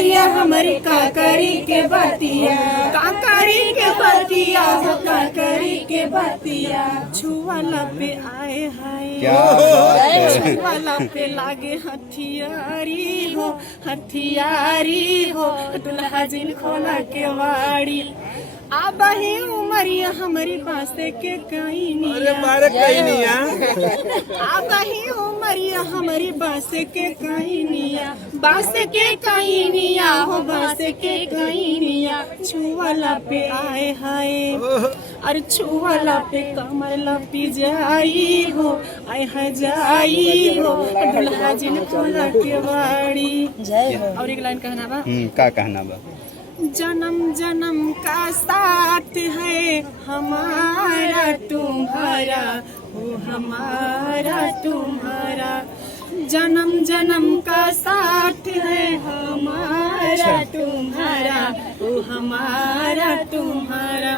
उमरिया हमारी काकरी के बतिया, काकरी के बतिया हो काकरी के बतिया। छुवाला पे आए हाय, छुवाला पे लागे हथियारी हो, हथियारी हो। दुल्हा जिन खोला के वाड़ी अब ही उमरिया हमारी बासे के कहीनिया, अब ही उमरिया हमारी बासे के कहीनिया, बासे के कहीनिया हो बासे के कहीनिया। छुवाला पे आए हाय, अरे छुवाला पे कमर लपी जाई हो, आए है जाई हो। दुल्हा जिन खोला के वाड़ी। और एक लाइन कहना बा, का कहना बा? जन्म जन्म का साथ है हमारा तुम्हारा, वो हमारा तुम्हारा। जन्म जन्म का साथ है हमारा तुम्हारा, वो हमारा तुम्हारा।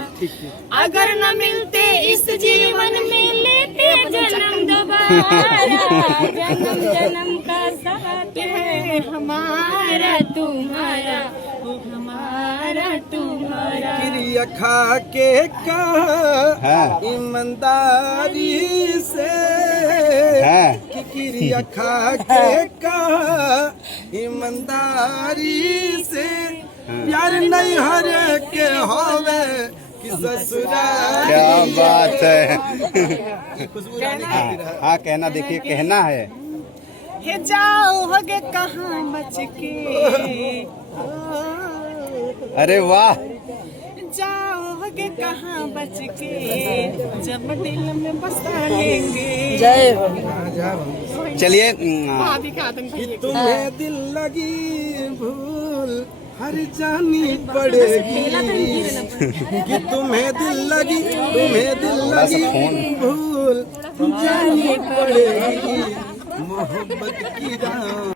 अगर न मिलते इस जीवन में लेते जन्म दोबारा। जन्म जन्म का साथ है हमारा तुम्हारा, वो हमारा तुम्हारा। क्रिया खा के कहा ईमानदारी से, क्रिया खा के कहा ईमानदारी से। प्यार नहीं हर के होवे कि ससुराल। क्या बात है। हाँ कहना, देखिए कहना है। हे जाओ होगे कहाँ बच के, अरे वाह। जाओगे कहाँ बच के, जब दिल में बसा लेंगे। जय हो। चलिए तुम्हें दिल लगी भूल हर जानी पड़ेगी, कि तुम्हें दिल लगी, तुम्हें दिल लगी भूल जानी पड़ेगी। मोहब्बत की राह